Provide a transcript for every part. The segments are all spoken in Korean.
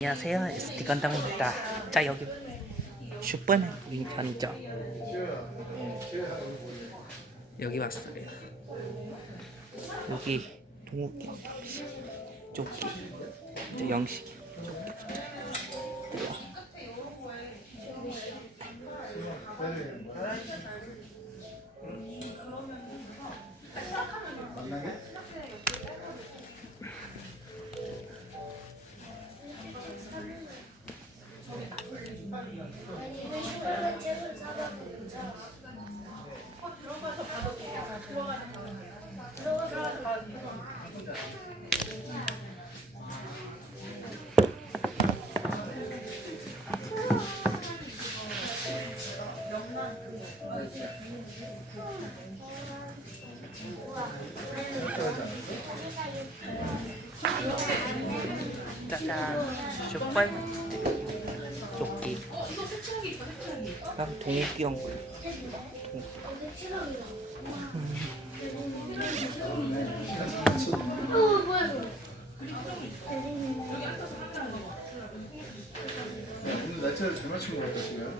안녕하세요. SD 건담입니다. 자 여기 슈퍼맨 윈편이죠. 여기 왔어요. 여기 동욱이 조끼 이제 영 짜잔 슈퍼맨 조끼 그다음 동욱이. 형 어, 뭐야, 이거. 오늘 날짜를 잘 맞춘 것 같다 지금.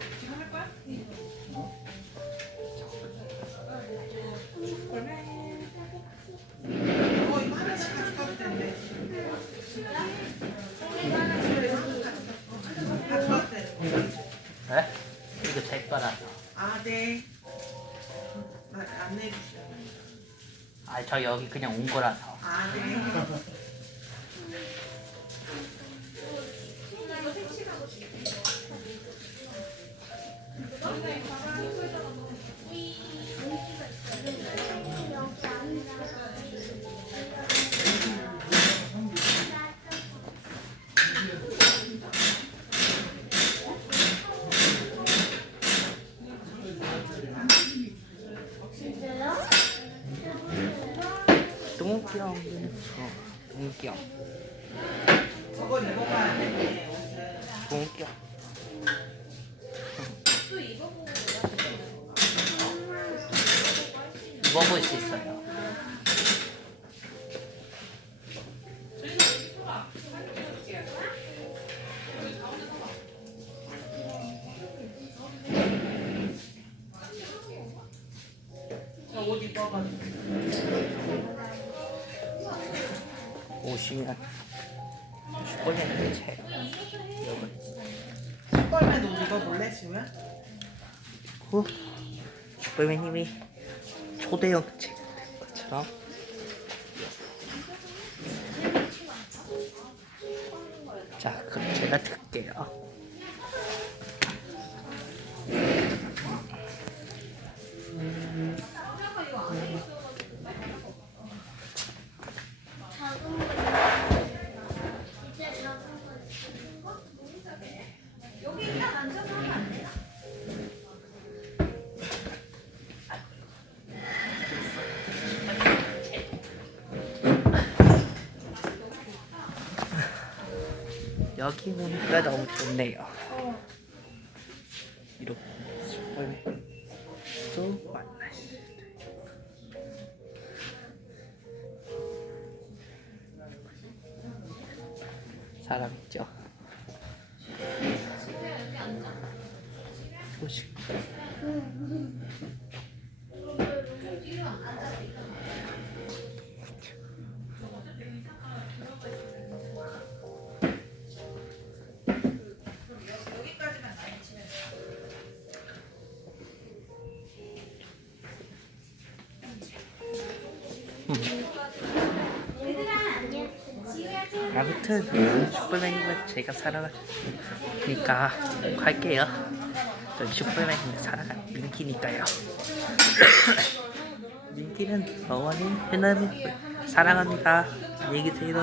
네? 이거 제 거라서 아, 네. 아, 안내해 주시죠. 아저 여기 그냥 온 거라서 아, 네. 진짜요? 옷을. 동욱이 형 입어볼 수 있어요 저 옷 입어가지고. 오시면 슈퍼맨 제 여기 슈퍼맨 옷 입어볼래, 지우야? 후. 슈퍼맨님이 초대형 책 것처럼. 자 그럼 제가 듣게요 여기 오니까 너무 좋네요. 이렇게 또 있어요 사람 있죠. 소식 아무튼 슈퍼맨이면 제가 살아가니까 꼭 할게요. 전 슈퍼맨이 살아가 민키니까요. 민키는 어머니 해나미 사랑합니다. 안녕히 계세요.